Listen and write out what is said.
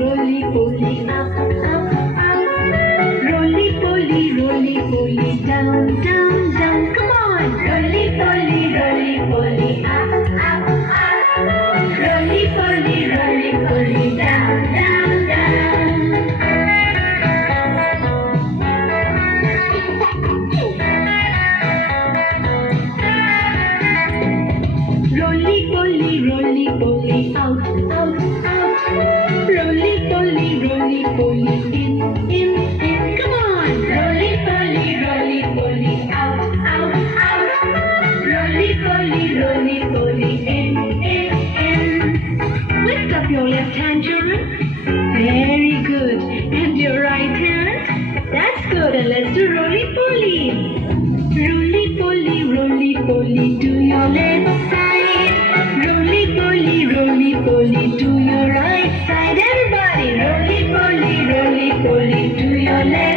Roly poly, up, up, up. Roly poly, down, down, down. Come on! Roly poly, up, up, up. Roly poly, down, down, down. Roly poly, out, out, out. Roly poly, in, in. Come on! Roly poly, out, out, out. Roly poly, in. Lift up your left hand, children. Very good. And your right hand? That's good. And let's do roly-poly. Roly-poly, do your left side. Roly-poly, do your right side. Everybody, roly-poly, do your left